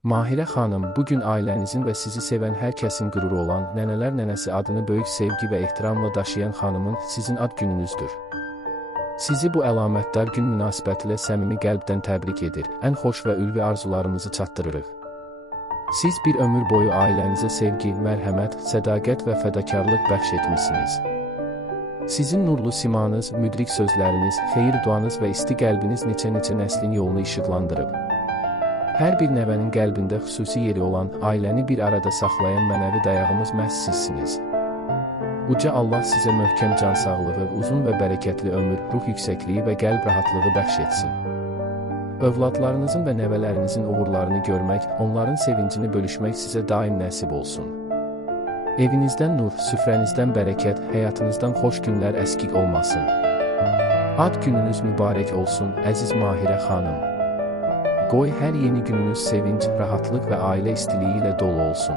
Mahirə xanım, bugün ailənizin və sizi sevən hər kəsin qüruru olan Nənələr Nənəsi adını böyük sevgi və ehtiramla daşıyan xanımın sizin ad gününüzdür. Sizi bu əlamətdar gün münasibətilə səmimi qəlbdən təbrik edir, ən xoş və ülvi arzularımızı çatdırırıq. Siz bir ömür boyu ailənizə sevgi, mərhəmət, sədaqət və fədakarlıq bəxş etmişsiniz. Sizin nurlu simanız, müdrik sözləriniz, xeyir duanız və isti qəlbiniz neçə-neçə nəslin yolunu işıqlandırıb. Hər bir nəvənin qəlbində xüsusi yeri olan, ailəni bir arada saxlayan mənəvi dayağımız məhz sizsiniz. Uca Allah sizə möhkəm can sağlığı, uzun və bərəkətli ömür, ruh yüksəkliyi və qəlb rahatlığı bəxş etsin. Övladlarınızın və nəvələrinizin uğurlarını görmək, onların sevincini bölüşmək sizə daim nəsib olsun. Evinizdən nur, süfrənizdən bərəkət, həyatınızdan xoş günlər əskik olmasın. Ad gününüz mübarək olsun, əziz Mahirə xanım. Qoy hər yeni gününüz sevinc, rahatlıq və ailə istiliyi ilə dolu olsun.